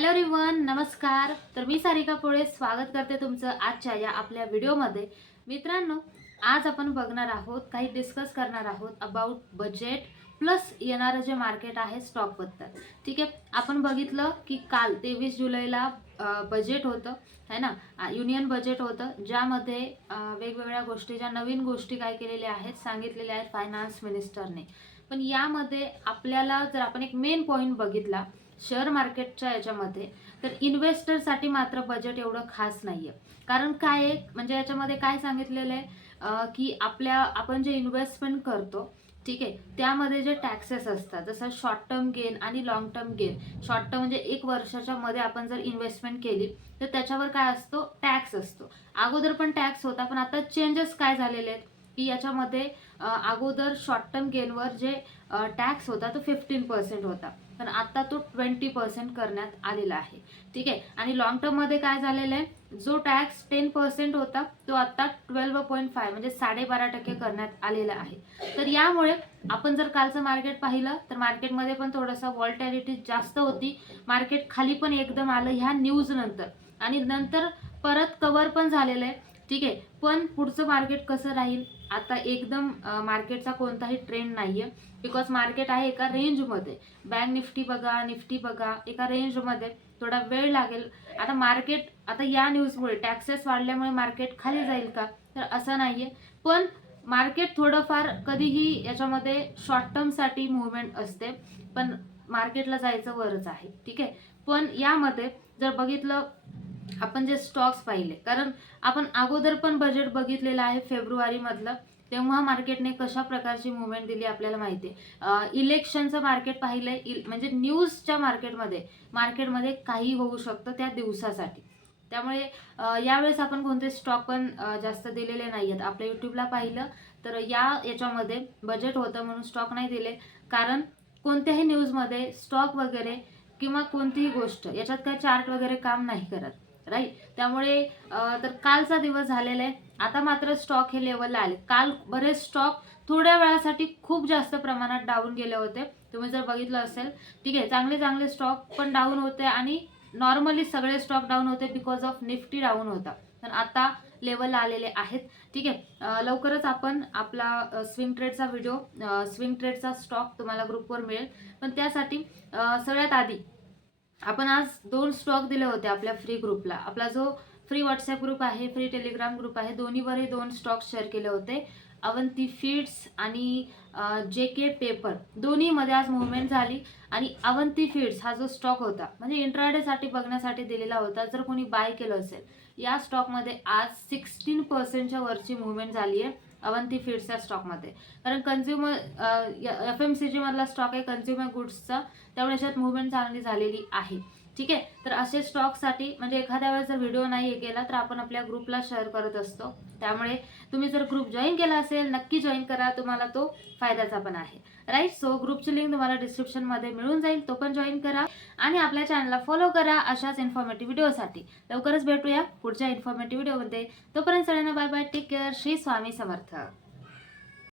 Hello रिवन नमस्कार. तर मी सारिका पोळे स्वागत करते तुमचं आजच्या या आपल्या व्हिडिओमध्ये. मित्रांनो आज आपण बघणार आहोत काही डिस्कस करणार आहोत अबाउट बजेट प्लस येणारं जे मार्केट आहे स्टॉकबद्दल ठीक आहे? आपण बघितलं की काल तेवीस जुलैला बजेट होतं है ना? युनियन बजेट होतं ज्यामध्ये वेगवेगळ्या गोष्टी ज्या नवीन गोष्टी काय केलेल्या आहेत सांगितलेल्या आहेत फायनान्स मिनिस्टरने पण यामध्ये आपल्याला जर आपण एक मेन पॉईंट बघितला शेअर मार्केटच्या याच्यामध्ये तर इन्व्हेस्टरसाठी मात्र बजेट एवढं खास नाही आहे कारण काय आहे म्हणजे याच्यामध्ये काय सांगितलेलं आहे की आपल्या आपण जे इन्व्हेस्टमेंट करतो ठीक आहे त्यामध्ये जे टॅक्सेस असतात जसं शॉर्ट टर्म गेन आणि long term gain short term म्हणजे एक वर्षाच्या मध्ये आपण जर इन्व्हेस्टमेंट केली तर त्याच्यावर काय असतो? टॅक्स असतो. अगोदर पण टॅक्स होता पण आता चेंजेस काय झालेले आहेत? की याच्यामध्ये अगोदर शॉर्ट टर्म गेनवर जे टॅक्स होता तो फिफ्टीन पर्सेंट होता. पण आता तो ट्वेंटी पर्सेंट करण्यात आलेला आहे. ठीक आहे? आणि लॉंग टर्ममध्ये काय झालेलं आहे? जो टॅक्स टेन पर्सेंट होता तो आता ट्वेल्व पॉईंट फाय म्हणजे साडेबारा टक्के करण्यात आलेला आहे. तर यामुळे आपण जर कालचं मार्केट पाहिलं तर मार्केटमध्ये पण थोडंसं वॉल्टॅलिटी जास्त होती. मार्केट खाली पण एकदम आलं ह्या न्यूज नंतर. आणि नंतर परत कवर पण झालेलं आहे. ठीक आहे. पण पुढचं मार्केट कसं राहील? आता एकदम मार्केटचा कोणताही ट्रेंड नाही आहे बिकॉज मार्केट आहे एका रेंजमध्ये बँक निफ्टी बघा निफ्टी बघा एका रेंजमध्ये थोडा वेळ लागेल. आता मार्केट आता या न्यूजमुळे टॅक्सेस वाढल्यामुळे मार्केट खाली जाईल का? तर असं नाही आहे पण मार्केट थोडंफार कधीही याच्यामध्ये शॉर्ट टर्मसाठी मुवमेंट असते. पण मार्केटला जायचं वरच आहे. ठीक आहे. पण यामध्ये जर बघितलं आपण जे स्टॉक्स पाहिले. कारण आपण अगोदर पण बजेट बघितलेलं आहे फेब्रुवारीमधलं. तेव्हा मार्केटने कशा प्रकारची मुवमेंट दिली आपल्याला माहिती आहे. इलेक्शनचं मार्केट पाहिलंय. इल- म्हणजे न्यूजच्या मार्केटमध्ये मार्केटमध्ये काही होऊ शकतं त्या दिवसासाठी. त्यामुळे यावेळेस आपण कोणते स्टॉक पण जास्त दिलेले नाही आहेत आपल्या यूट्यूबला पाहिलं तर या याच्यामध्ये बजेट होतं म्हणून स्टॉक नाही दिले. कारण कोणत्याही न्यूजमध्ये स्टॉक वगैरे किंवा कोणतीही गोष्ट याच्यात काय चार्ट वगैरे काम नाही करत. राईट? त्यामुळे तर कालचा दिवस झालेला आहे. आता मात्र स्टॉक हे लेवलला आले. काल बरेच स्टॉक थोड्या वेळासाठी खूप जास्त प्रमाणात डाऊन गेले होते. तुम्ही जर बघितलं असेल ठीक आहे चांगले चांगले स्टॉक पण डाऊन होते आणि नॉर्मली सगळे स्टॉक डाऊन होते बिकॉज ऑफ निफ्टी डाऊन होता. तर आता लेवलला आलेले आहेत. ठीक आहे लवकरच आपण आपला स्विंग ट्रेडचा व्हिडिओ स्विंग ट्रेडचा स्टॉक तुम्हाला ग्रुपवर मिळेल. पण त्यासाठी सगळ्यात आधी आपण आज दोन स्टॉक दिले होते आपल्या फ्री ग्रुपला. आपला जो फ्री व्हॉट्सअप ग्रुप आहे फ्री टेलिग्राम ग्रुप आहे दोन्हीवरही दोन स्टॉक शेअर केले होते. अवंती फीड्स आणि जे के पेपर दोन्हीमध्ये आज मुवमेंट झाली आणि अवंती फीड्स हा जो स्टॉक होता म्हणजे इंट्राडेसाठी बघण्यासाठी दिलेला होता जर कोणी बाय केलं असेल या स्टॉकमध्ये आज सिक्स्टीन पर्सेंटच्या वरची मुवमेंट झाली आहे अवंती फीड्सच्या स्टॉकमध्ये. कारण कन्झ्युमर एफ एम सी जीमधला स्टॉक आहे कन्झ्युमर गुड्सचा त्यामुळे याच्यात मुवमेंट चांगली झालेली आहे. ठीक आहे? तर असे स्टॉकसाठी म्हणजे एखाद्या वेळेस जर व्हिडिओ नाही केला तर आपण आपल्या ग्रुपला शेअर करत असतो. त्यामुळे तुम्ही जर ग्रुप जॉईन केला असेल नक्की जॉईन करा. तुम्हाला तो फायद्याचा पण आहे. राईट सो ग्रुपची लिंक तुम्हाला डिस्क्रिप्शनमध्ये मिळून जाईल. तो पण जॉईन करा आणि आपल्या चॅनलला फॉलो करा अशाच इन्फॉर्मेटिव्ह व्हिडिओसाठी लवकरच भेटूया पुढच्या इन्फॉर्मेटिव्ह व्हिडिओमध्ये तोपर्यंत सगळ्यांना bye bye take care Shri Swami Samarth.